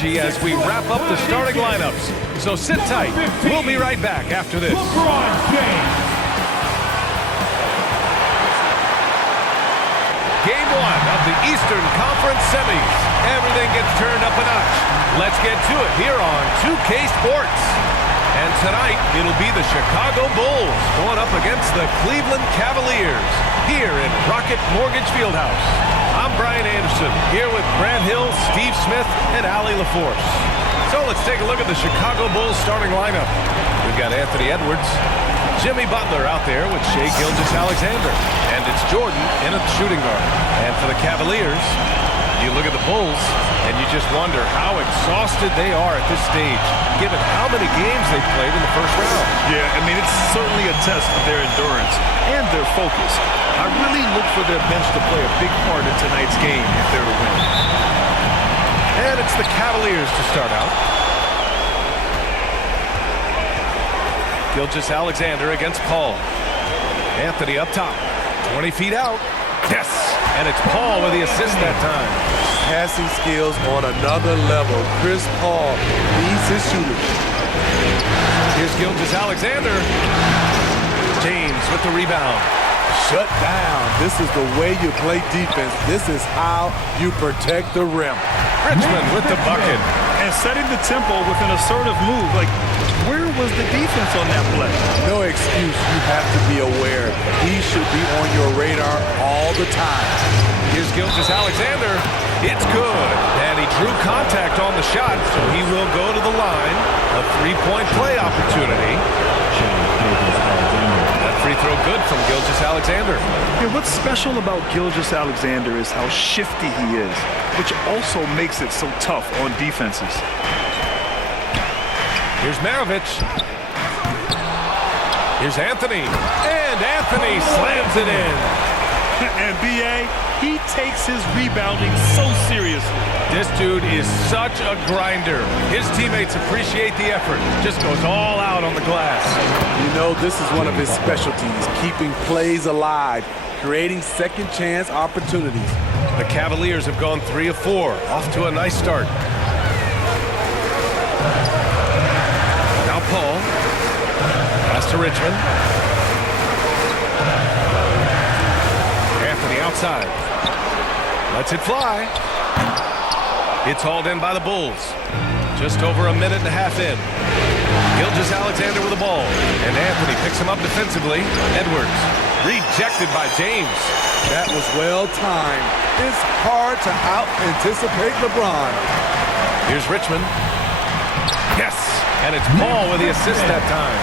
energy as we wrap up the starting lineups. So sit tight. We'll be right back after this. Game 1 of the Eastern Conference Semis. Everything gets turned up a notch. Let's get to it here on 2K Sports. And tonight, it'll be the Chicago Bulls going up against the Cleveland Cavaliers here in Rocket Mortgage Fieldhouse. I'm Brian Anderson, here with Grant Hill, Steve Smith, and Allie LaForce. So let's take a look at the Chicago Bulls starting lineup. We've got Anthony Edwards, Jimmy Butler out there with Shai Gilgeous-Alexander, and it's Jordan in a shooting guard. And for the Cavaliers, you look at the Bulls, and you just wonder how exhausted they are at this stage, given how many games they played in the first round. Yeah, I mean, it's certainly a test of their endurance and their focus. I really look for their bench to play a big part in tonight's game if they're to win. And it's the Cavaliers to start out. Gilgeous-Alexander against Paul. Anthony up top. 20 feet out. Yes! And it's Paul with the assist that time. Passing skills on another level. Chris Paul leads his shooters. Here's Gilgeous-Alexander. James with the rebound. Shut down. This is the way you play defense. This is how you protect the rim. Richmond with the bucket. And setting the tempo with an assertive move. Like, where was the defense on that play? No excuse. You have to be aware. He should be on your radar all the time. Here's Gilgeous-Alexander. It's good. And he drew contact on the shot, so he will go to the line. A three-point play opportunity. That free throw good from Gilgeous-Alexander. Yeah, what's special about Gilgeous-Alexander is how shifty he is, which also makes it so tough on defenses. Here's Maravich. Here's Anthony. And Anthony slams it in. And B.A., he takes his rebounding so seriously. This dude is such a grinder. His teammates appreciate the effort. Just goes all out on the glass. You know, this is one of his specialties, keeping plays alive, creating second chance opportunities. The Cavaliers have gone 3 of 4. Off to a nice start. Now Paul. Pass to Richmond. Anthony outside. Lets it fly. It's hauled in by the Bulls. Just over a minute and a half in. Gilgeous-Alexander with the ball. And Anthony picks him up defensively. Edwards. Rejected by James. That was well timed. It's hard to out-anticipate LeBron. Here's Richmond. Yes! And it's Paul with the assist that time.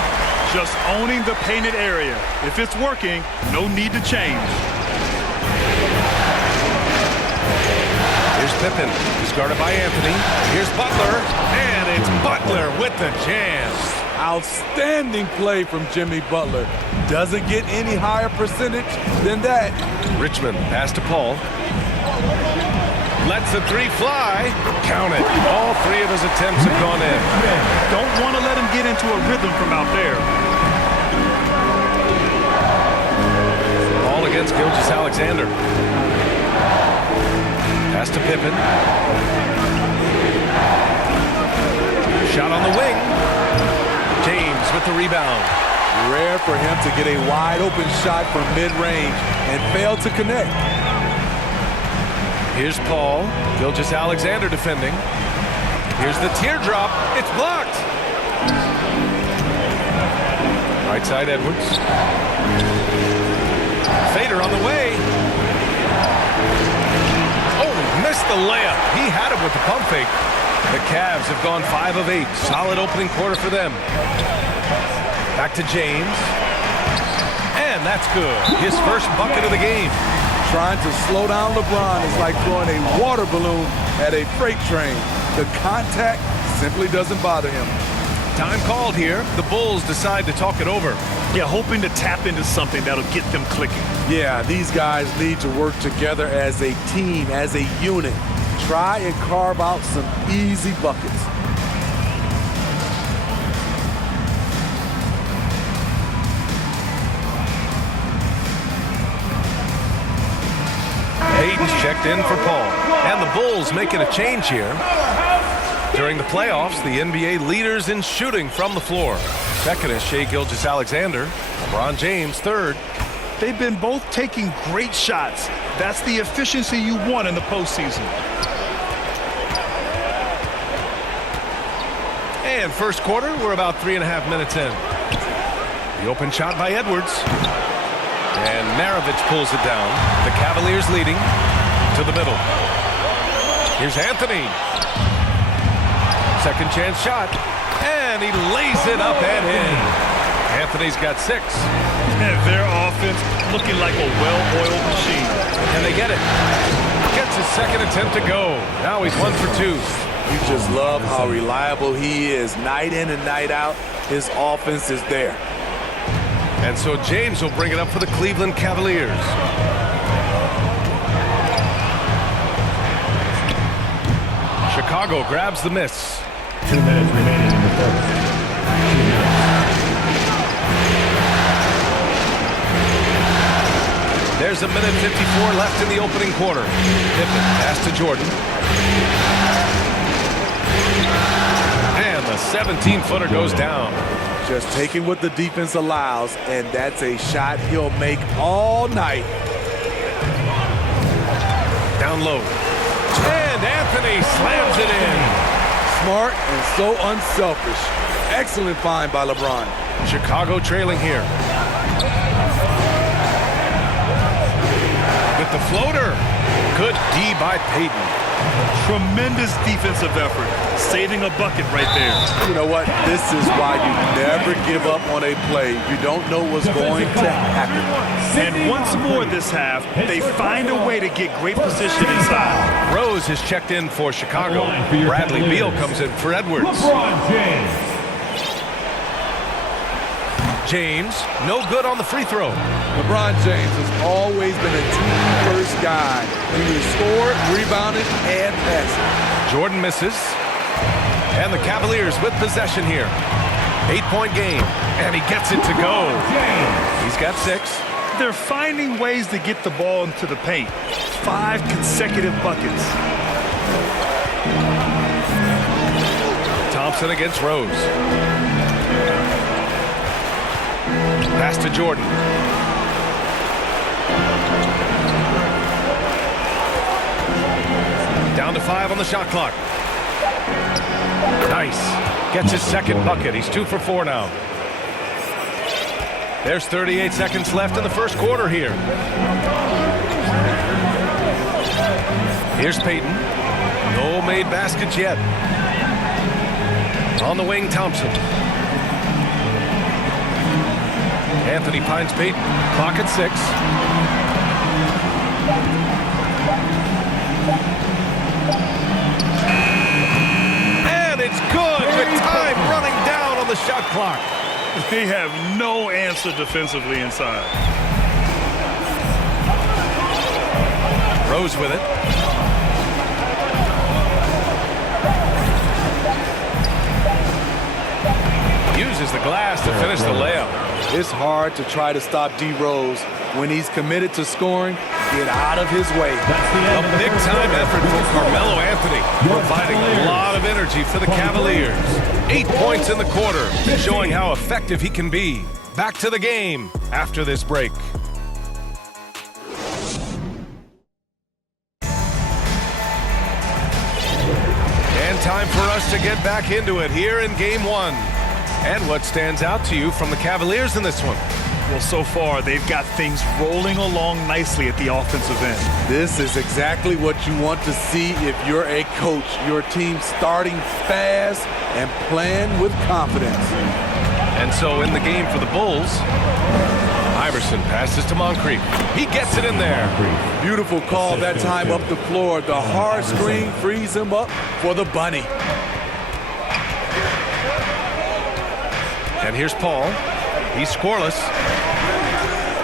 Just owning the painted area. If it's working, no need to change. Here's Pippen. He's guarded by Anthony. Here's Butler. And it's Butler with the jam. Outstanding play from Jimmy Butler. Doesn't get any higher percentage than that. Richmond pass to Paul. Lets the three fly. Count it. All 3 of his attempts have gone in. Don't want to let him get into a rhythm from out there. Ball against Gilgeous-Alexander. Pass to Pippen. Shot on the wing. James with the rebound. Rare for him to get a wide-open shot from mid-range and fail to connect. Here's Paul. Gilgeous-Alexander defending. Here's the teardrop. It's blocked. Right side Edwards. Fader on the way. Oh, missed the layup. He had it with the pump fake. The Cavs have gone 5 of 8. Solid opening quarter for them. Back to James. And that's good. His first bucket of the game. Trying to slow down LeBron is like throwing a water balloon at a freight train. The contact simply doesn't bother him. Time called here. The Bulls decide to talk it over. Yeah, hoping to tap into something that'll get them clicking. Yeah, these guys need to work together as a team, as a unit. Try and carve out some easy buckets. Hayden's checked in for Paul. And the Bulls making a change here. During the playoffs, the NBA leaders in shooting from the floor. Second is Shai Gilgeous-Alexander. LeBron James, third. They've been both taking great shots. That's the efficiency you want in the postseason. And first quarter, we're about 3.5 minutes in. The open shot by Edwards. And Maravich pulls it down. The Cavaliers leading to the middle. Here's Anthony. Second chance shot. And he lays it up and in. Anthony's got 6. And their offense looking like a well-oiled machine. And they get it. Gets his second attempt to go. Now he's 1 for 2. You just love how reliable he is. Night in and night out, his offense is there. And so James will bring it up for the Cleveland Cavaliers. Chicago grabs the miss. 2 minutes remaining in the first. 2 minutes. There's a minute 54 left in the opening quarter. Pippen pass to Jordan. And the 17-footer goes down. Just taking what the defense allows, and that's a shot he'll make all night. Down low. And Anthony slams it in. Smart and so unselfish. Excellent find by LeBron. Chicago trailing here. With the floater. Good D by Payton. Tremendous defensive effort. Saving a bucket right there. You know what? This is why you never give up on a play. You don't know what's going to happen. And once more this half, they find a way to get great position inside. Rose is checked in for Chicago. Bradley Beal comes in for Edwards. James, no good on the free throw. LeBron James has always been a team-first guy. He was scored, rebounded, and passed. Jordan misses. And the Cavaliers with possession here. 8-point game. And he gets it to go. He's got 6. They're finding ways to get the ball into the paint. 5 consecutive buckets. Thompson against Rose. Pass to Jordan. Down to 5 on the shot clock. Nice. Gets his second bucket. He's 2 for 4 now. There's 38 seconds left in the first quarter here. Here's Payton. No made baskets yet. On the wing, Thompson. Anthony finds Payton. Clock at 6. And it's good with time running down on the shot clock. They have no answer defensively inside. Rose with it. Uses the glass to finish the layup. It's hard to try to stop D. Rose when he's committed to scoring. Get out of his way. A big-time effort from Carmelo Anthony, providing a lot of energy for the Cavaliers. 8 points in the quarter, showing how effective he can be. Back to the game after this break. And time for us to get back into it here in Game 1. And what stands out to you from the Cavaliers in this one? Well, so far, they've got things rolling along nicely at the offensive end. This is exactly what you want to see if you're a coach. Your team starting fast and playing with confidence. And so in the game for the Bulls, Iverson passes to Moncrief. He gets it in there. Beautiful call that time up the floor. The hard screen frees him up for the bunny. And here's Paul. He's scoreless.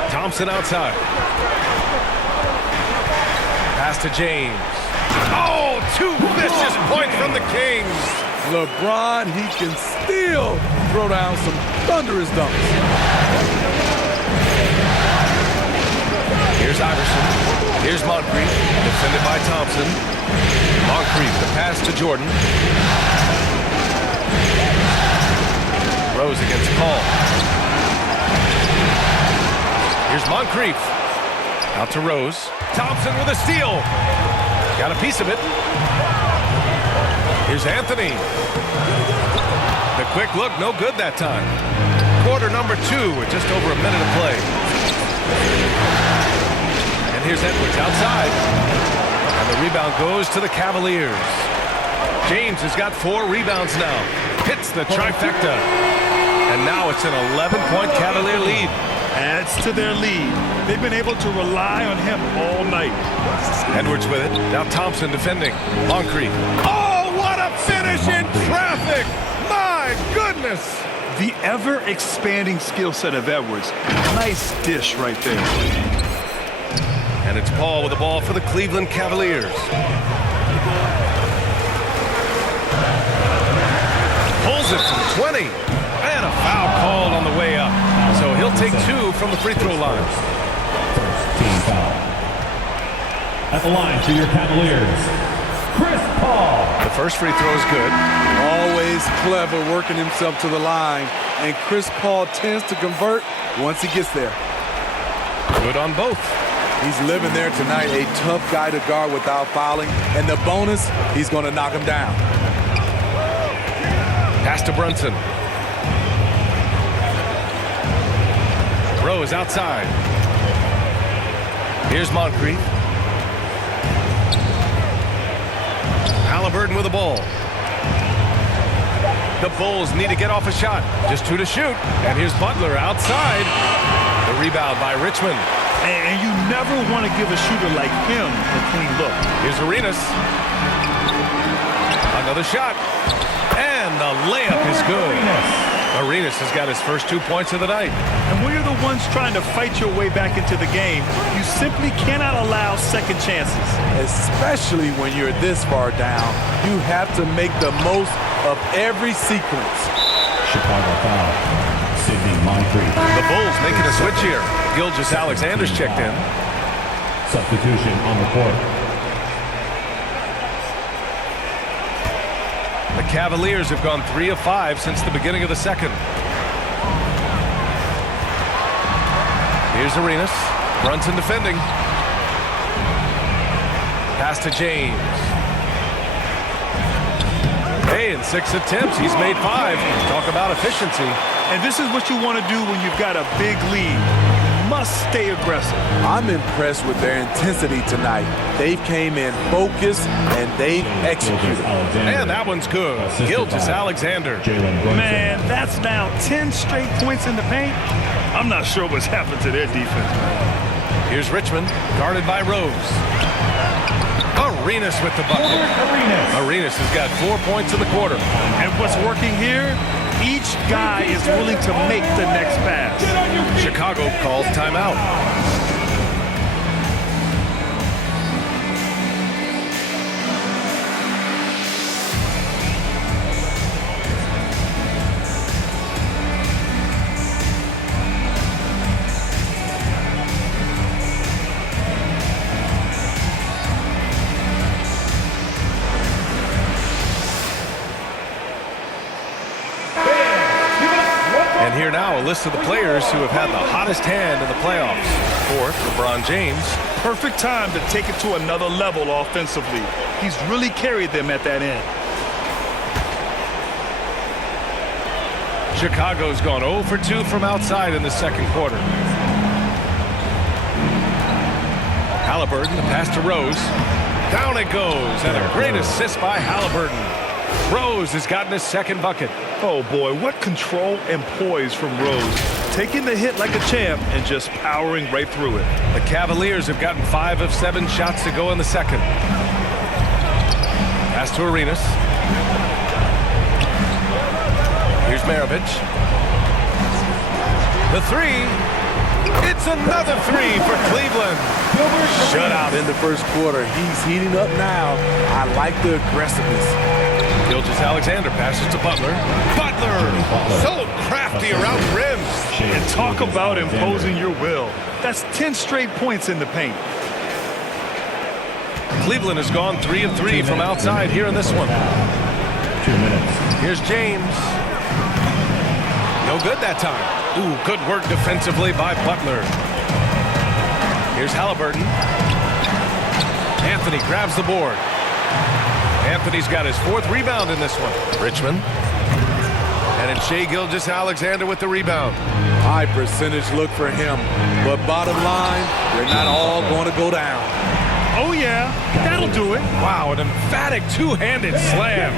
Thompson outside. Pass to James. Oh, 2 vicious points from the Kings. LeBron, he can still throw down some thunderous dunks. Here's Iverson. Here's Moncrief. Defended by Thompson. Moncrief, the pass to Jordan. Here's Moncrief. Out to Rose. Thompson with a steal. Got a piece of it. Here's Anthony. The quick look, no good that time. Quarter number 2 with just over a minute of play. And here's Edwards outside. And the rebound goes to the Cavaliers. James has got 4 rebounds now. Hits the trifecta. And now it's an 11-point Cavalier lead. Adds to their lead. They've been able to rely on him all night. Edwards with it. Now Thompson defending. Moncrief. Oh, what a finish in traffic! My goodness! The ever-expanding skill set of Edwards. Nice dish right there. And it's Paul with the ball for the Cleveland Cavaliers. Pulls it from 20. And a foul called on the way up. So he'll take 2 from the free throw line. First team foul. At the line for your Cavaliers, Chris Paul. The first free throw is good. Always clever working himself to the line. And Chris Paul tends to convert once he gets there. Good on both. He's living there tonight, a tough guy to guard without fouling. And the bonus, he's going to knock him down. Pass to Brunson. Rose outside. Here's Moncrief. Halliburton with the ball. The Bulls need to get off a shot. Just 2 to shoot. And here's Butler outside. The rebound by Richmond. And you never want to give a shooter like him a clean look. Here's Arenas. Another shot. And the layup is good. Arenas has got his first 2 points of the night. And when you're the ones trying to fight your way back into the game, you simply cannot allow second chances. Especially when you're this far down, you have to make the most of every sequence. Chicago foul. Sidney Moncrief. The Bulls making a switch here. Gilgeous-Alexander's checked in. Substitution on the court. The Cavaliers have gone 3 of 5 since the beginning of the second. Here's Arenas. Brunson defending. Pass to James. Hey, in 6 attempts, he's made 5. Talk about efficiency. And this is what you want to do when you've got a big lead. Must stay aggressive. I'm impressed with their intensity tonight. They came in focused and they've executed. And that one's good. Gilgeous-Alexander. Man, that's now 10 straight points in the paint. I'm not sure what's happened to their defense. Here's Richmond, guarded by Rose. Arenas with the bucket. Arenas has got 4 points in the quarter. And what's working here? Each guy is willing to make the next pass. Chicago calls timeout. And here now, a list of the players who have had the hottest hand in the playoffs. Fourth, LeBron James. Perfect time to take it to another level offensively. He's really carried them at that end. Chicago's gone 0 for 2 from outside in the second quarter. Halliburton, the pass to Rose. Down it goes, and a great assist by Halliburton. Rose has gotten his second bucket. Oh boy, what control and poise from Rose. Taking the hit like a champ and just powering right through it. The Cavaliers have gotten 5 of 7 shots to go in the second. Pass to Arenas. Here's Maravich. The 3. It's another 3 for Cleveland. Shut out in the first quarter. He's heating up now. I like the aggressiveness. Gilgeous-Alexander passes to Butler. Butler! So crafty around the rim. And talk about imposing your will. That's 10 straight points in the paint. Cleveland has gone 3 of 3 from outside here in this one. 2 minutes. Here's James. No good that time. Ooh, good work defensively by Butler. Here's Halliburton. Anthony grabs the board. Anthony's got his 4th rebound in this one. Richmond. And it's Shai Gilgeous-Alexander with the rebound. High percentage look for him. But bottom line, they're not all going to go down. Oh, yeah. That'll do it. Wow, an emphatic two-handed slam.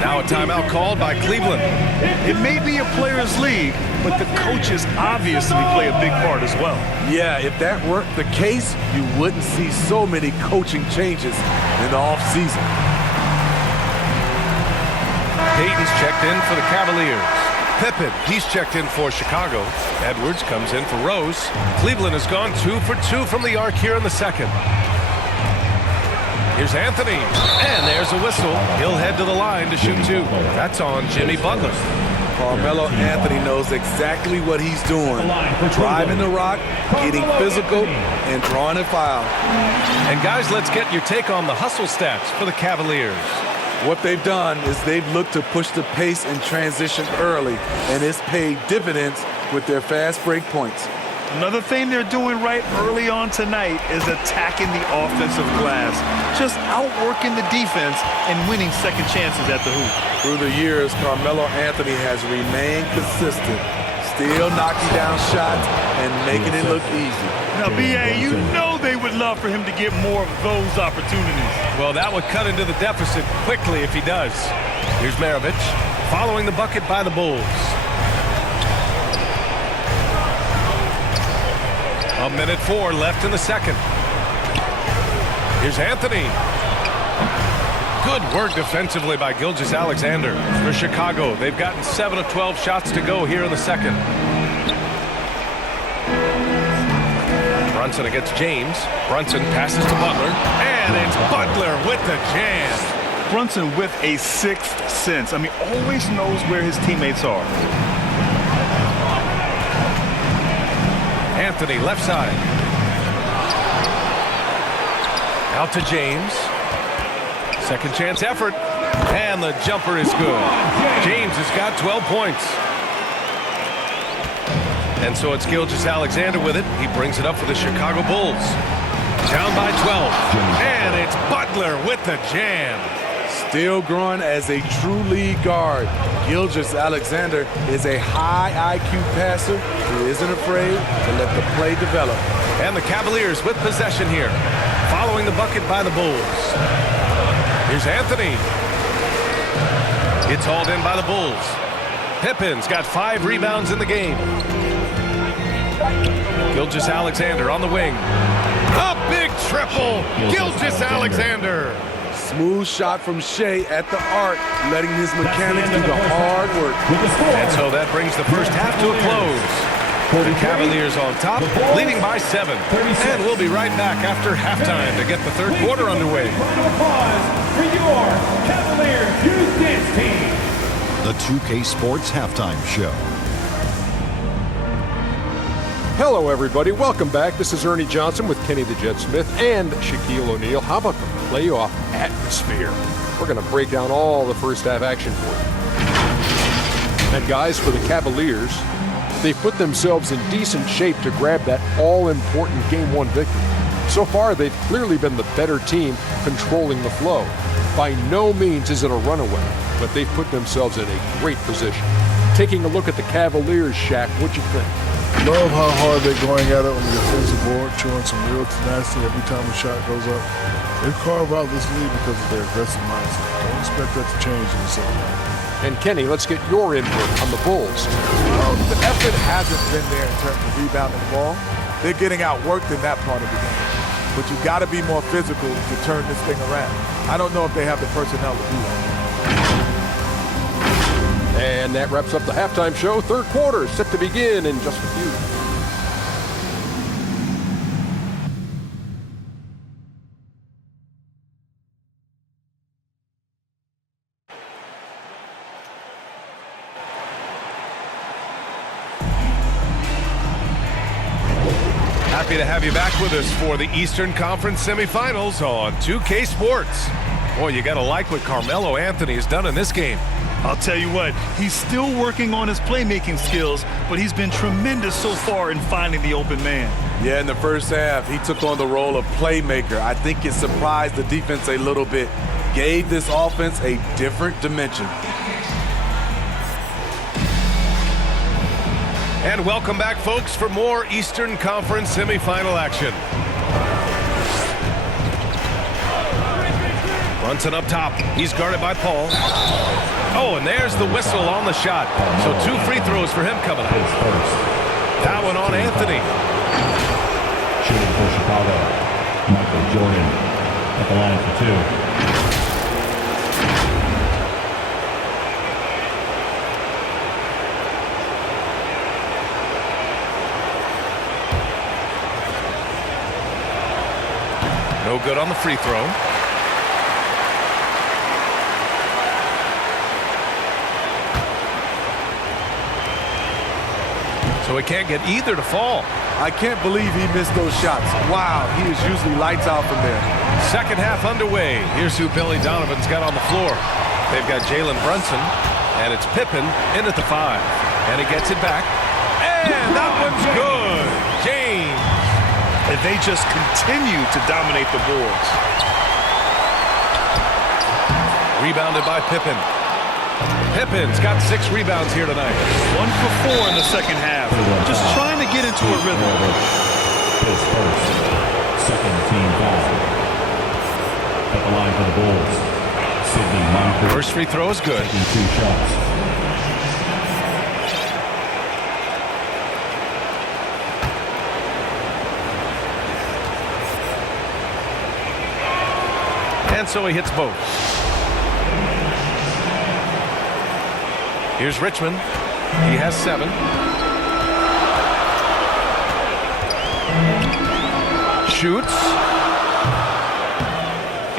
Now a timeout called by Cleveland. It may be a players' league, but the coaches obviously play a big part as well. Yeah, if that weren't the case, you wouldn't see so many coaching changes in the offseason. Payton's checked in for the Cavaliers. Pippen, he's checked in for Chicago. Edwards comes in for Rose. Cleveland has gone 2 for 2 from the arc here in the second. Here's Anthony, and there's a whistle. He'll head to the line to shoot 2. That's on Jimmy Butler. Carmelo Anthony knows exactly what he's doing. Driving the rock, getting physical, and drawing a foul. And guys, let's get your take on the hustle stats for the Cavaliers. What they've done is they've looked to push the pace and transition early, and it's paid dividends with their fast break points. Another thing they're doing right early on tonight is attacking the offensive glass, just outworking the defense and winning second chances at the hoop. Through the years, Carmelo Anthony has remained consistent, still knocking down shots and making it look easy. Now, B.A., you know they would love for him to get more of those opportunities. Well, that would cut into the deficit quickly if he does. Here's Maravich, following the bucket by the Bulls. A minute 4 left in the second. Here's Anthony. Good work defensively by Gilgeous-Alexander. For Chicago, they've gotten 7 of 12 shots to go here in the second. Brunson against James. Brunson passes to Butler. And it's Butler with the jam. Brunson with a 6th sense. I mean, always knows where his teammates are. Anthony, left side. Out to James. Second chance effort. And the jumper is good. James has got 12 points. And so it's Gilgeous-Alexander with it. He brings it up for the Chicago Bulls. Down by 12. And it's Butler with the jam. Still growing as a true lead guard, Gilgeous-Alexander is a high IQ passer who isn't afraid to let the play develop. And the Cavaliers with possession here, following the bucket by the Bulls. Here's Anthony. It's hauled in by the Bulls. Pippen's got 5 rebounds in the game. Gilgeous-Alexander on the wing. A big triple. Gilgeous-Alexander. Smooth shot from Shai at the arc, letting his mechanics do the hard work. And so that brings the first half to a close. The Cavaliers on top, leading by 7. And we'll be right back after halftime to get the third quarter underway. For your Cavaliers Youth Dance Team. The 2K Sports Halftime Show. Hello, everybody. Welcome back. This is Ernie Johnson with Kenny the Jet Smith and Shaquille O'Neal. How about the playoff atmosphere? We're going to break down all the first half action for you. And guys, for the Cavaliers, they've put themselves in decent shape to grab that all-important Game 1 victory. So far, they've clearly been the better team controlling the flow. By no means is it a runaway, but they've put themselves in a great position. Taking a look at the Cavaliers, Shaq, what'd you think? Love how hard they're going at it on the defensive board, showing some real tenacity every time a shot goes up. They carve out this lead because of their aggressive mindset. Don't expect that to change in the second half. And Kenny, let's get your input on the Bulls. Well, the effort hasn't been there in terms of rebounding the ball. They're getting outworked in that part of the game. But you've got to be more physical to turn this thing around. I don't know if they have the personnel to do that. And that wraps up the halftime show. Third quarter set to begin in just a few. Happy to have you back with us for the Eastern Conference semifinals on 2K Sports. Boy, you got to like what Carmelo Anthony has done in this game. I'll tell you what, he's still working on his playmaking skills, but he's been tremendous so far in finding the open man. Yeah, in the first half, he took on the role of playmaker. I think it surprised the defense a little bit, gave this offense a different dimension. And welcome back, folks, for more Eastern Conference semifinal action. Brunson up top. He's guarded by Paul. Oh, and there's the whistle on the shot. So 2 free throws for him coming up. That one on Anthony. Shooting for Chicago, Michael Jordan at the line for 2. No good on the free throw. So he can't get either to fall. I can't believe he missed those shots. Wow, he is usually lights out from there. Second half underway. Here's who Billy Donovan's got on the floor. They've got Jalen Brunson, and it's Pippen in at the 5. And he gets it back. And that one's good. James. And they just continue to dominate the boards. Rebounded by Pippen. Pippin's got 6 rebounds here tonight. 1 for 4 in the second half. Just trying to get into a rhythm. His first, second team foul. At the line for the Bulls, Sidney Moncrief. First free throw is good. 2 shots. And so he hits both. Here's Richmond. He has 7. Shoots.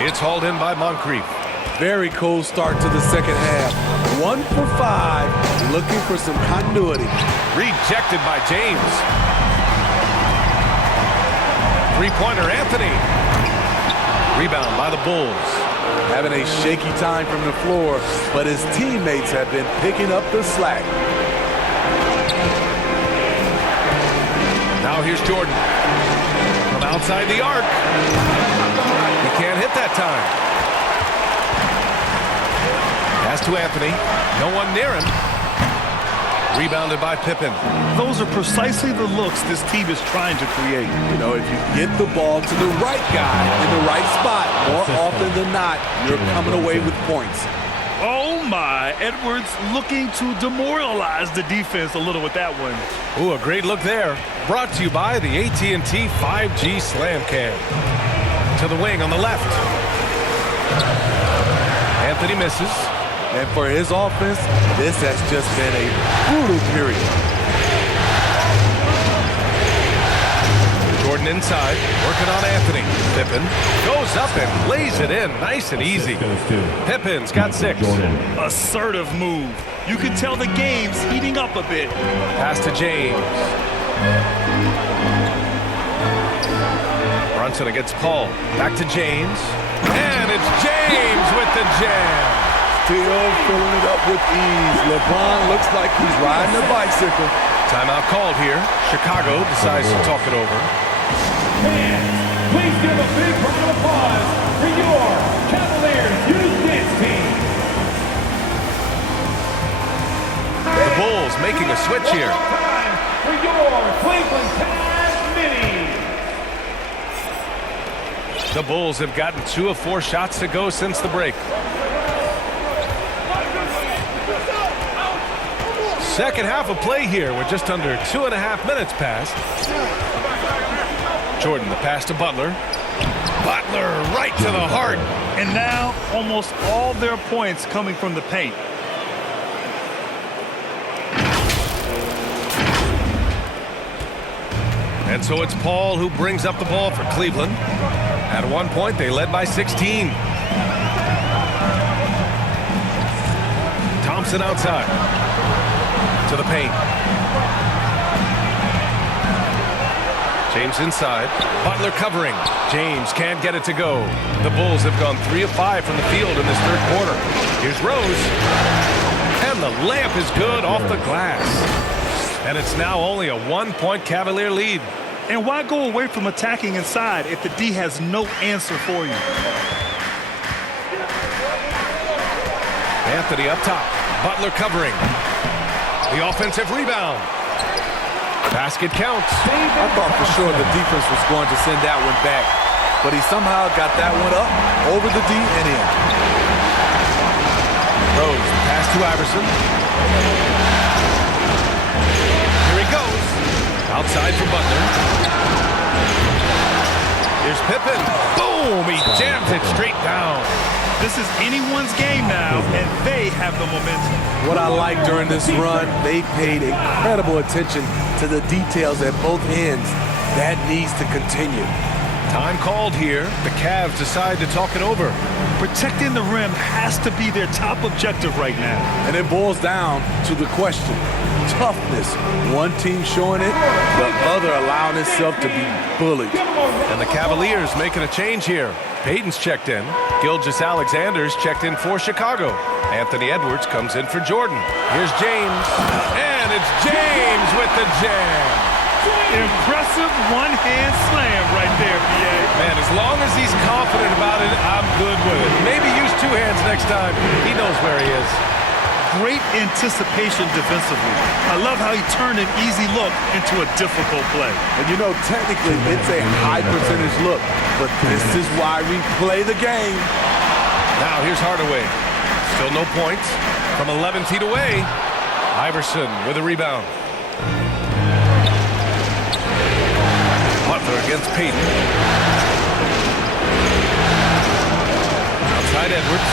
It's hauled in by Moncrief. Very cold start to the second half. 1 for 5, looking for some continuity. Rejected by James. Three-pointer, Anthony. Rebound by the Bulls. Having a shaky time from the floor, but his teammates have been picking up the slack. Now here's Jordan. From outside the arc. He can't hit that time. Pass to Anthony. No one near him. Rebounded by Pippen. Those are precisely the looks this team is trying to create. You know, if you get the ball to the right guy in the right spot, more often than not, you're coming away with points. Oh my, Edwards looking to demoralize the defense a little with that one. Ooh, a great look there. Brought to you by the AT&T 5G Slam Cam. To the wing on the left. Anthony misses. And for his offense, this has just been a brutal period. Jordan inside, working on Anthony. Pippen goes up and lays it in, nice and easy. Pippen's got 6. Assertive move. You can tell the game's heating up a bit. Pass to James. Brunson against Paul. Back to James. And it's James with the jam. Still filling it up with ease. LeBron looks like he's riding a bicycle. Timeout called here. Chicago decides to talk it over. Fans, please give a big round of applause for your Cavaliers Youth Dance Team. The Bulls making a switch here. Time for your Cleveland Cavs Mini. The Bulls have gotten 2 of 4 shots to go since the break. Second half of play here. We're just under 2.5 minutes past. Jordan, the pass to Butler. Butler right to the heart. And now almost all their points coming from the paint. And so it's Paul who brings up the ball for Cleveland. At one point, they led by 16. Thompson outside. To the paint. James inside. Butler covering. James can't get it to go. The Bulls have gone 3 of 5 from the field in this third quarter. Here's Rose. And the layup is good off the glass. And it's now only a 1-point Cavalier lead. And why go away from attacking inside if the D has no answer for you? Anthony up top. Butler covering. The offensive rebound. Basket counts. I thought for sure the defense was going to send that one back, but he somehow got that one up, over the D, and in. Rose, pass to Iverson. Here he goes. Outside for Butler. Here's Pippen. Boom! He jams it straight down. This is anyone's game now, and they have the momentum. What I like during this run, they paid incredible attention to the details at both ends. That needs to continue. Time called here. The Cavs decide to talk it over. Protecting the rim has to be their top objective right now. And it boils down to the question. Toughness. One team showing it, the other allowing itself to be bullied. And the Cavaliers making a change here. Payton's checked in. Gilgeous-Alexander's checked in for Chicago. Anthony Edwards comes in for Jordan. Here's James. And it's James with the jam. Impressive one-hand slam right there, B.A. Man, as long as he's confident about it, I'm good with it. Maybe use 2 hands next time. He knows where he is. Great anticipation defensively. I love how he turned an easy look into a difficult play. And you know, technically, it's a high percentage look, but this is why we play the game. Now here's Hardaway. Still no points. From 11 feet away, Iverson with a rebound. Butler against Payton. Outside Edwards.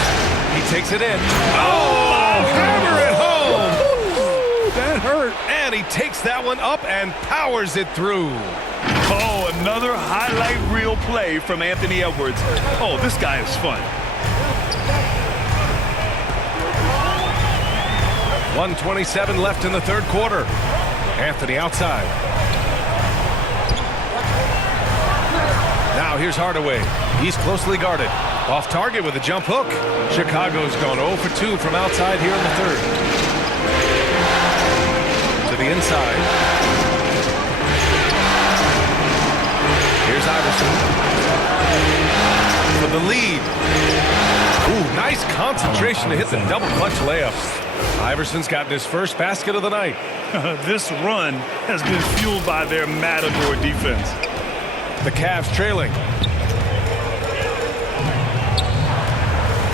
He takes it in. Oh, hammer it home. Ooh, that hurt. And he takes that one up and powers it through. Oh, another highlight reel play from Anthony Edwards. Oh, this guy is fun. 1:27 left in the third quarter. Anthony outside. Now here's Hardaway. He's closely guarded. Off target with a jump hook. Chicago's gone 0 for 2 from outside here in the third. To the inside. Here's Iverson. For the lead. Ooh, nice concentration to hit the double clutch layup. Iverson's gotten his first basket of the night. This run has been fueled by their matador defense. The Cavs trailing.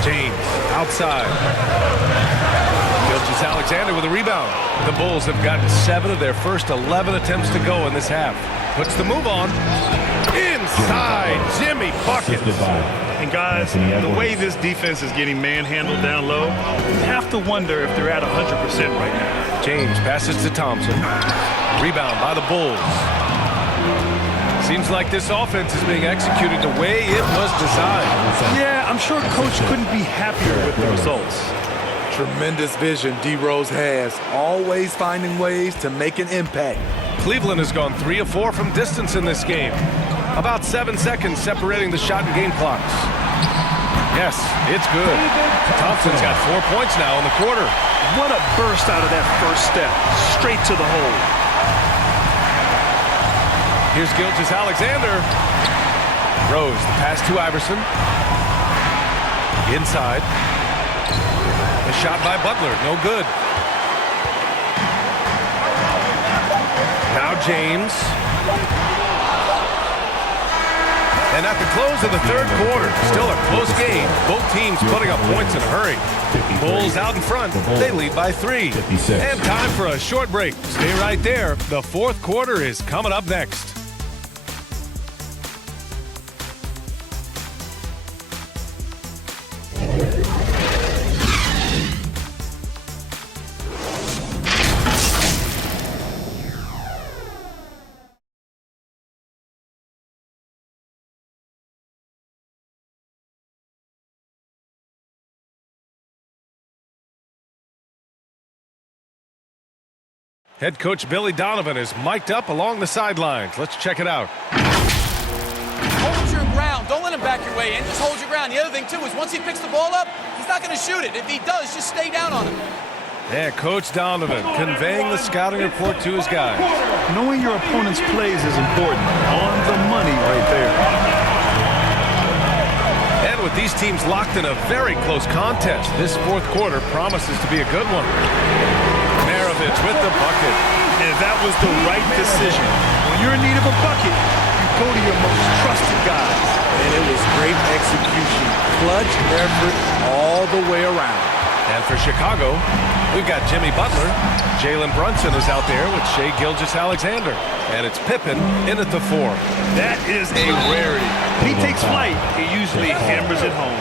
James outside. Gilgeous-Alexander with a rebound. The Bulls have gotten 7 of their first 11 attempts to go in this half. Puts the move on. Inside, Jimmy buckets. And guys, the way this defense is getting manhandled down low, you have to wonder if they're at 100% right now. James passes to Thompson. Rebound by the Bulls. Seems like this offense is being executed the way it was designed. Yeah, I'm sure Coach couldn't be happier with the results. Tremendous vision D-Rose has, always finding ways to make an impact. Cleveland has gone 3 of 4 from distance in this game. About 7 seconds separating the shot and game clocks. Yes, it's good. Thompson's got 4 points now in the quarter. What a burst out of that first step, straight to the hole. Here's Gilgeous-Alexander. Rose, the pass to Iverson. Inside. A shot by Butler, no good. Now James. And at the close of the third quarter, still a close game. Both teams putting up points in a hurry. Bulls out in front. They lead by 3. And time for a short break. Stay right there. The fourth quarter is coming up next. Head coach Billy Donovan is mic'd up along the sidelines. Let's check it out. Hold your ground. Don't let him back your way in. Just hold your ground. The other thing, too, is once he picks the ball up, he's not going to shoot it. If he does, just stay down on him. Yeah, Coach Donovan conveying the scouting report to his guys. Knowing your opponent's plays is important. On the money right there. And with these teams locked in a very close contest, this fourth quarter promises to be a good one. Maravich with the bucket. And that was the right decision. When you're in need of a bucket, you go to your most trusted guys. And it was great execution. Clutch effort all the way around. And for Chicago, we've got Jimmy Butler. Jalen Brunson is out there with Shai Gilgeous-Alexander. And it's Pippen in at the 4. That is a rarity. When he takes flight, he usually hammers it home.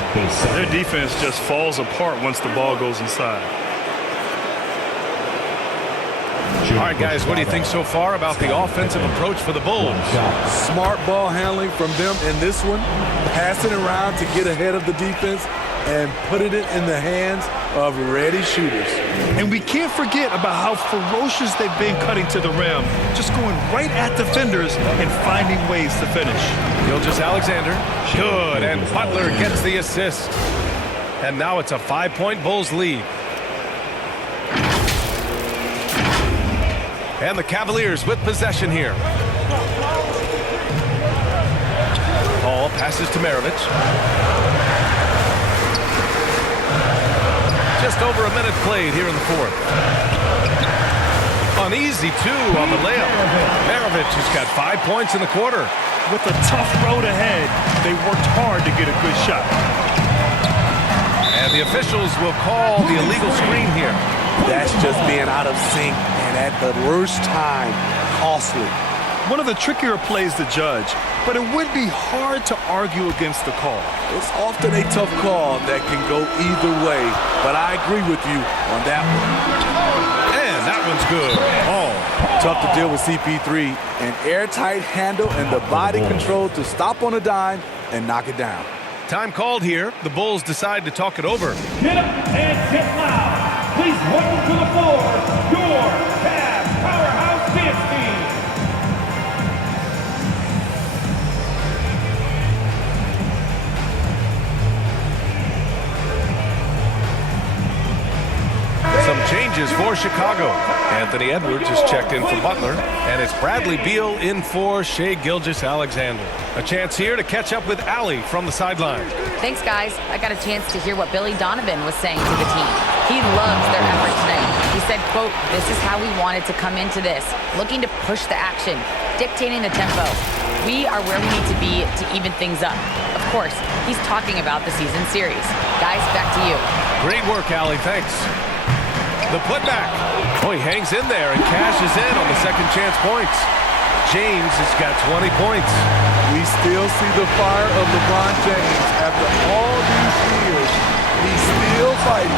Their defense just falls apart once the ball goes inside. All right, guys, what do you think so far about the offensive approach for the Bulls? Smart ball handling from them in this one. Passing around to get ahead of the defense and putting it in the hands of ready shooters. And we can't forget about how ferocious they've been cutting to the rim, just going right at defenders and finding ways to finish. Gilgeous-Alexander, good, and Butler gets the assist. And now it's a 5-point Bulls lead. And the Cavaliers with possession here. Paul passes to Maravich. Just over a minute played here in the fourth. Uneasy, too, on the layup. Maravich has got 5 points in the quarter. With a tough road ahead, they worked hard to get a good shot. And the officials will call the illegal screen here. That's just being out of sync and at the worst time, costly. One of the trickier plays to judge, but it would be hard to argue against the call. It's often a tough call that can go either way, but I agree with you on that one. And that one's good. Oh, tough to deal with CP3. An airtight handle and the body control to stop on a dime and knock it down. Time called here. The Bulls decide to talk it over. Get up and get loud. Please welcome to the floor your Cavs powerhouse dance team. Some changes for Chicago. Anthony Edwards is checked in for Butler, and it's Bradley Beal in for Shai Gilgeous-Alexander. A chance here to catch up with Allie from the sideline. Thanks, guys. I got a chance to hear what Billy Donovan was saying to the team. He loves their effort tonight. He said, quote, "This is how we wanted to come into this, looking to push the action, dictating the tempo. We are where we need to be to even things up." Of course, he's talking about the season series. Guys, back to you. Great work, Allie. Thanks. The putback. Oh, he hangs in there and cashes in on the second chance points. James has got 20 points. We still see the fire of LeBron James after all these years. He's still fighting.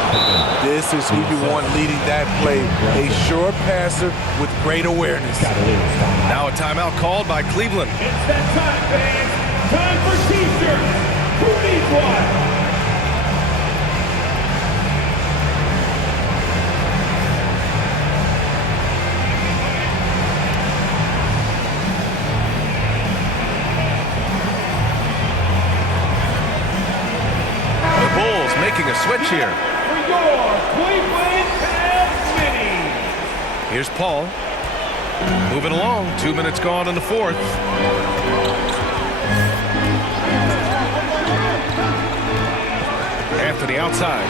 This is who you want leading that play. A sure passer with great awareness. Now a timeout called by Cleveland. It's that time, fans. Time for T-shirts. Who needs one? Making a switch here. For your Cleveland Cavs mini. Here's Paul. Moving along. 2 minutes gone in the fourth. Anthony outside.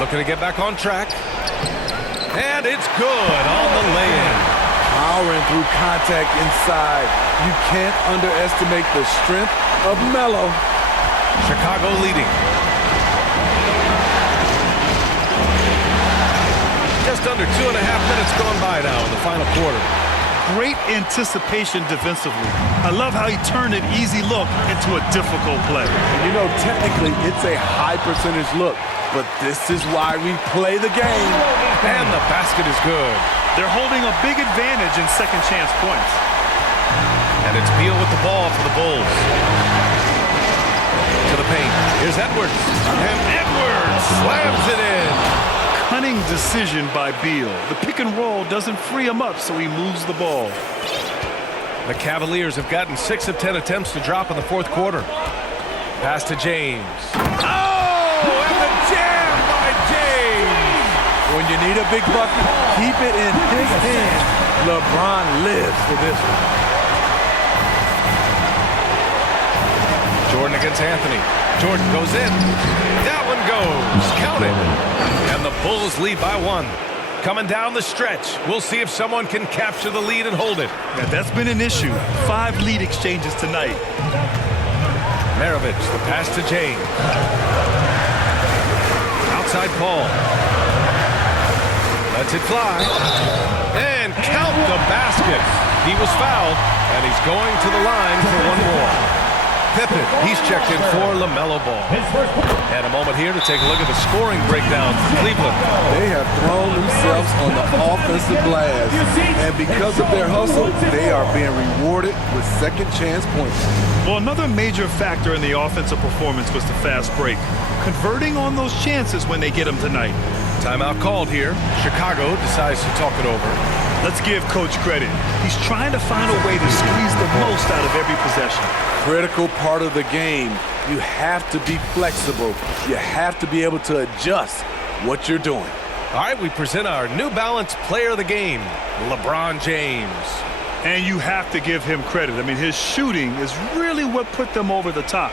Looking to get back on track. And it's good on the lay-in. Powering through contact inside. You can't underestimate the strength of Melo. Chicago leading. Just under 2.5 minutes gone by now in the final quarter. Great anticipation defensively. I love how he turned an easy look into a difficult play. And you know, technically, it's a high percentage look, but this is why we play the game. And the basket is good. They're holding a big advantage in second chance points. And it's Beal with the ball for the Bulls. To the paint. Here's Edwards. And Edwards slams it in. decision by Beal. The pick and roll doesn't free him up, so he moves the ball. The Cavaliers have gotten 6 of 10 attempts to drop in the fourth quarter. Pass to James. Oh, and the jam by James. When you need a big bucket, keep it in his hands. LeBron lives for this one. Jordan against Anthony. Jordan goes in. That one goes. Count it. And the Bulls lead by 1. Coming down the stretch. We'll see if someone can capture the lead and hold it. Now, that's been an issue. 5 lead exchanges tonight. Maravich, the pass to James. Outside Paul. Lets it fly. And count the basket. He was fouled, and he's going to the line for one more. Pippen, he's checked in for LaMelo Ball. And a moment here to take a look at the scoring breakdown for Cleveland. They have thrown themselves on the offensive glass. And because of their hustle, they are being rewarded with second chance points. Well, another major factor in the offensive performance was the fast break. Converting on those chances when they get them tonight. Timeout called here. Chicago decides to talk it over. Let's give Coach credit. He's trying to find a way to squeeze the most out of every possession. Critical part of the game. You have to be flexible. You have to be able to adjust what you're doing. All right, we present our New Balance player of the game, LeBron James. And you have to give him credit. I mean, his shooting is really what put them over the top.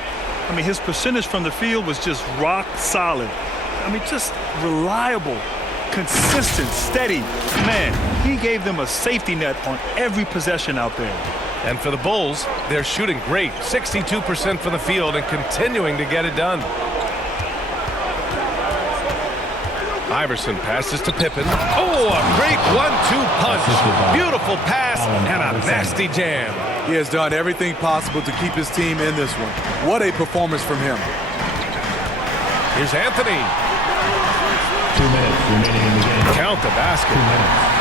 I mean, his percentage from the field was just rock solid. I mean, just reliable, consistent, steady. Man, he gave them a safety net on every possession out there. And for the Bulls, they're shooting great. 62% from the field and continuing to get it done. Iverson passes to Pippen. Oh, a great 1-2 punch. Beautiful pass and a nasty jam. He has done everything possible to keep his team in this one. What a performance from him. Here's Anthony. 2 minutes remaining in the game. Count the basket.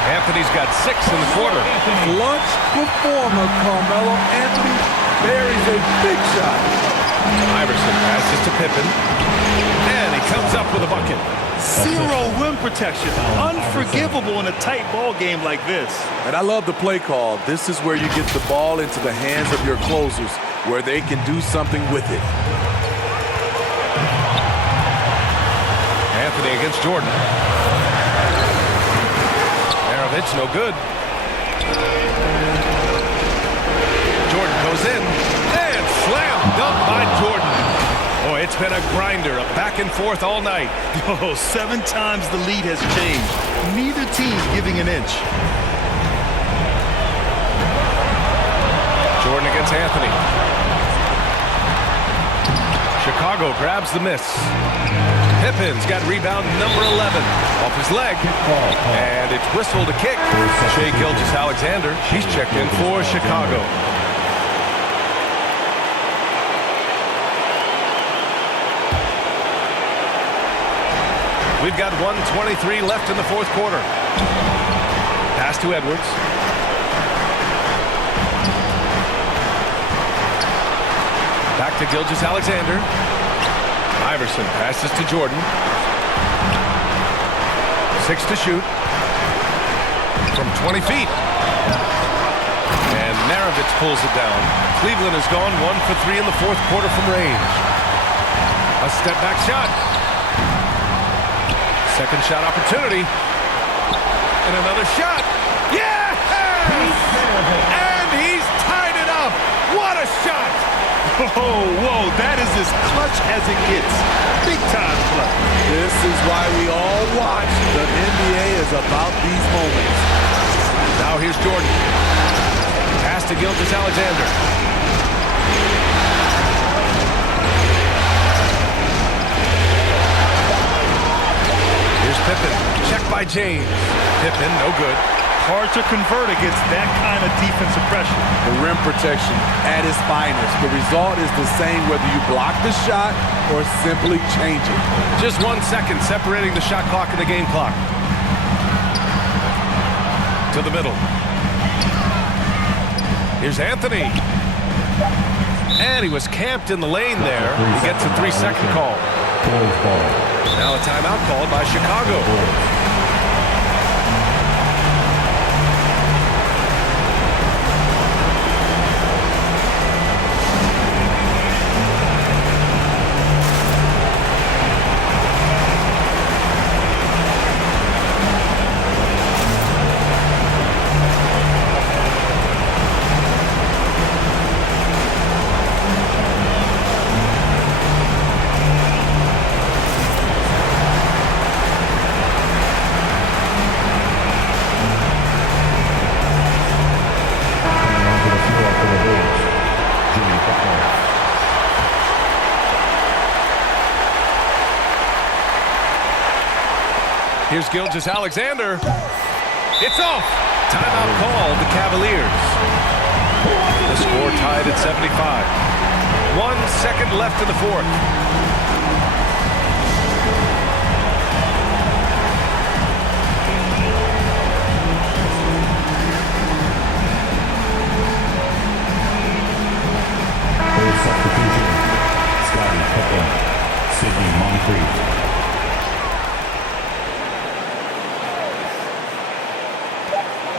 Anthony's got 6 in the quarter. Clutch performer, Carmelo Anthony buries a big shot. Iverson passes to Pippen. And he comes up with a bucket. 0 rim protection. Unforgivable in a tight ball game like this. And I love the play call. This is where you get the ball into the hands of your closers, where they can do something with it. Anthony against Jordan. Maravich, no good. Jordan goes in. And slam dunk by Jordan. Boy, it's been a grinder, a back and forth all night. Oh, 7 times the lead has changed. Neither team giving an inch. Jordan against Anthony. Chicago grabs the miss. Pippen's got rebound number 11 off his leg. And it's whistled a kick. Shai Gilgeous-Alexander, he's checked in for Chicago. We've got 1:23 left in the fourth quarter. Pass to Edwards. Back to Gilgeous-Alexander. Iverson passes to Jordan. 6 to shoot. From 20 feet. And Maravich pulls it down. Cleveland has gone 1 for 3 in the fourth quarter from range. A step back shot. Second shot opportunity. And another shot. Yeah! And he's tied it up. What a shot! Whoa, that is as clutch as it gets. Big time clutch. This is why we all watch. The NBA is about these moments. Now here's Jordan. Pass to Gilgeous-Alexander. Here's Pippen. Checked by James. Pippen, no good. Hard to convert against that kind of defensive pressure. The rim protection at its finest. The result is the same whether you block the shot or simply change it. Just 1 second separating the shot clock and the game clock. To the middle. Here's Anthony. And he was camped in the lane there. He gets a 3-second call. Now a timeout called by Chicago. Here's Gilgeous-Alexander. It's off. Timeout called the Cavaliers. The score tied at 75. 1 second left in the fourth. Third substitution. Scottie, Pippen, Sidney, Moncrief.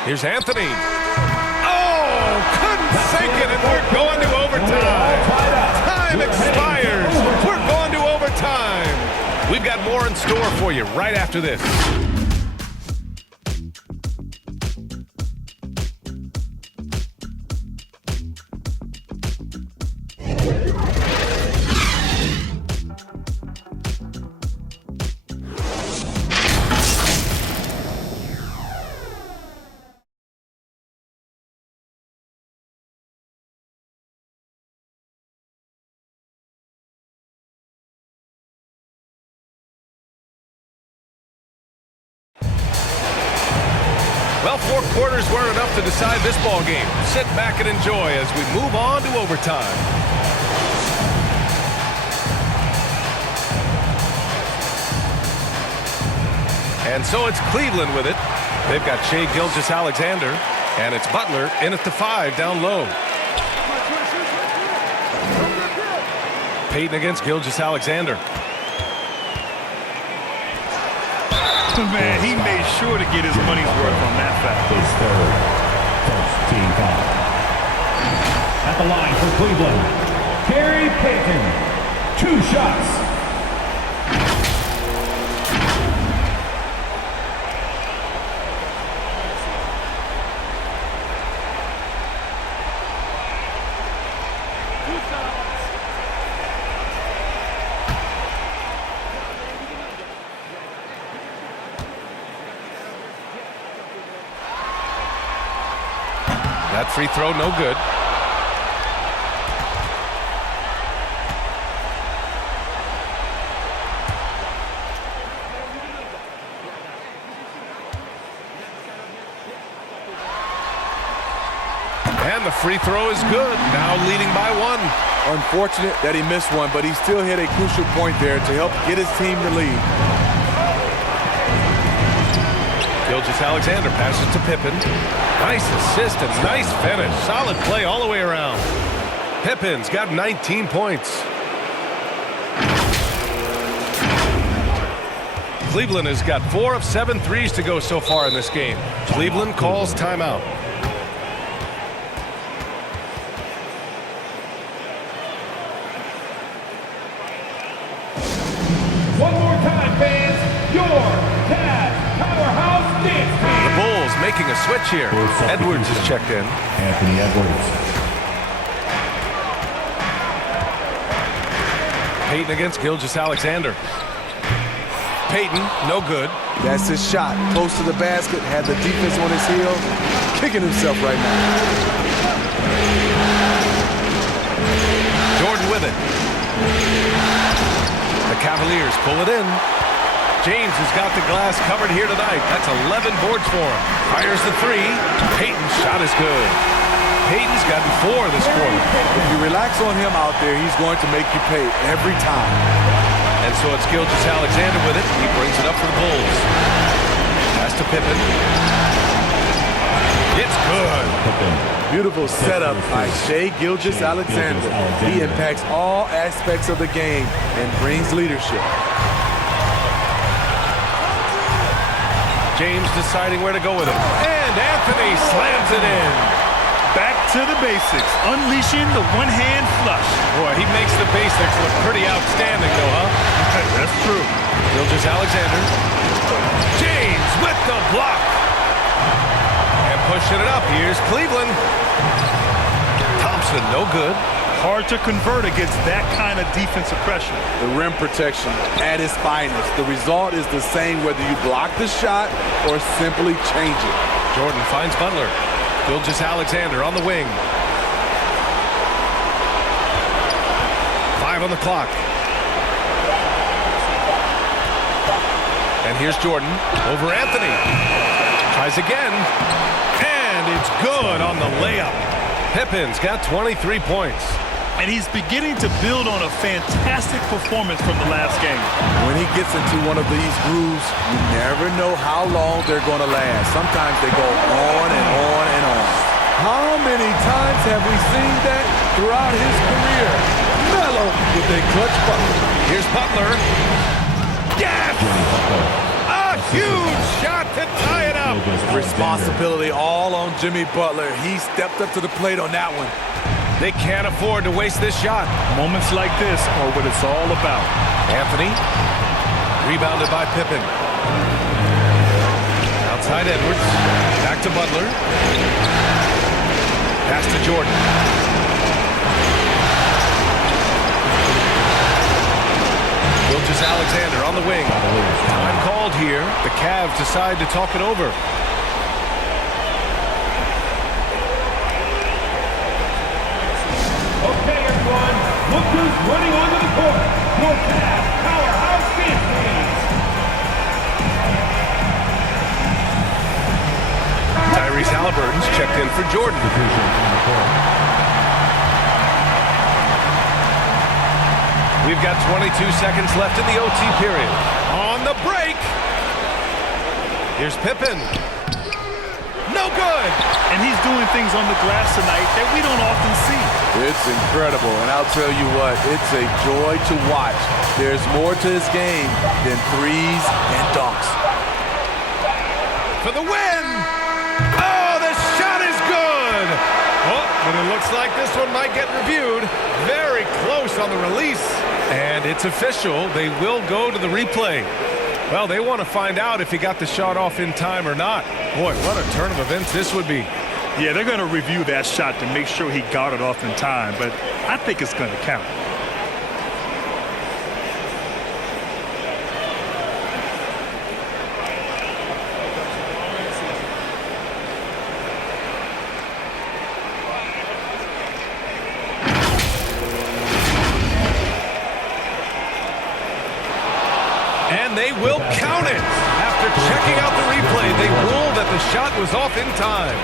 Here's Anthony. Oh, couldn't sink it, and we're going to overtime. Time expires. We're going to overtime. We've got more in store for you right after this. Well, 4 quarters weren't enough to decide this ball game. Sit back and enjoy as we move on to overtime. And so it's Cleveland with it. They've got Shai Gilgeous-Alexander, and it's Butler in at the 5 down low. Payton against Gilgeous-Alexander. Man, he made sure to get his money's worth on that foul. His third. First team foul. At the line for Cleveland, Gary Payton. 2 shots. That free throw, no good. And the free throw is good. Now leading by 1. Unfortunate that he missed one, but he still hit a crucial point there to help get his team the lead. Gilgeous-Alexander passes to Pippen. Nice assist and nice finish. Solid play all the way around. Pippen's got 19 points. Cleveland has got 4 of 7 threes to go so far in this game. Cleveland calls timeout. One more time, fans. Your Cavs powerhouse dance team. The Bulls making a switch here. Edwards is checked in. Anthony Edwards. Payton against Gilgeous-Alexander. Payton, no good. That's his shot. Close to the basket. Had the defense on his heels. Kicking himself right now. Jordan with it. The Cavaliers pull it in. James has got the glass covered here tonight. That's 11 boards for him. Fires the 3. Payton's shot is good. Payton's gotten 4 this quarter. If you relax on him out there, he's going to make you pay every time. And so it's Gilgeous-Alexander with it. He brings it up for the Bulls. Pass to Pippen. It's good. Beautiful setup by Shai Gilgeous-Alexander. He impacts all aspects of the game and brings leadership. James deciding where to go with it. And Anthony slams it in. Back to the basics, unleashing the one-hand flush. Boy, he makes the basics look pretty outstanding, though, huh? That's true. Gilgeous-Alexander. James with the block. And pushing it up. Here's Cleveland. Thompson, no good. Hard to convert against that kind of defensive pressure. The rim protection at its finest. The result is the same whether you block the shot or simply change it. Jordan finds Butler. Gilgeous-Alexander on the wing. 5 on the clock. And And here's Jordan over Anthony. Tries again. And it's good on the layup. Pippen's got 23 points. And he's beginning to build on a fantastic performance from the last game. When he gets into one of these grooves, you never know how long they're going to last. Sometimes they go on and on and on. How many times have we seen that throughout his career? Melo with a clutch bucket. Here's Butler. Yes! A huge shot to tie it up. Responsibility all on Jimmy Butler. He stepped up to the plate on that one. They can't afford to waste this shot. Moments like this are what it's all about. Anthony, rebounded by Pippen. Outside Edwards, back to Butler. Pass to Jordan. Gilgeous-Alexander on the wing. Time called here. The Cavs decide to talk it over. Okay, everyone, look who's running onto the court. Your Cavs powerhouse teams. Tyrese Halliburton's checked in for Jordan. We've got 22 seconds left in the OT period. On the break. Here's Pippen. No good. And he's doing things on the glass tonight that we don't often see. It's incredible, and I'll tell you what, it's a joy to watch. There's more to this game than threes and dunks. For the win! Oh, the shot is good! Oh, but it looks like this one might get reviewed. Very close on the release. And it's official. They will go to the replay. Well, they want to find out if he got the shot off in time or not. Boy, what a turn of events this would be. Yeah, they're going to review that shot to make sure he got it off in time, but I think it's going to count. And they will count it. After checking out the replay, they rule that the shot was off in time.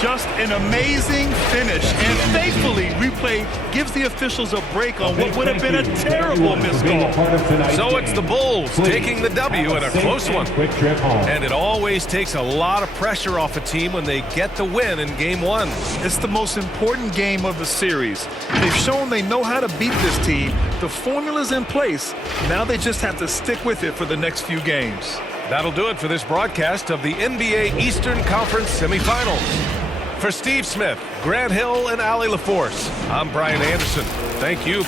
Just an amazing finish. And thankfully, replay gives the officials a break on what would have been a terrible missed goal. So it's the Bulls taking the W in a close one. And it always takes a lot of pressure off a team when they get the win in Game 1. It's the most important game of the series. They've shown they know how to beat this team. The formula's in place. Now they just have to stick with it for the next few games. That'll do it for this broadcast of the NBA Eastern Conference semifinals. For Steve Smith, Grant Hill, and Allie LaForce, I'm Brian Anderson. Thank you.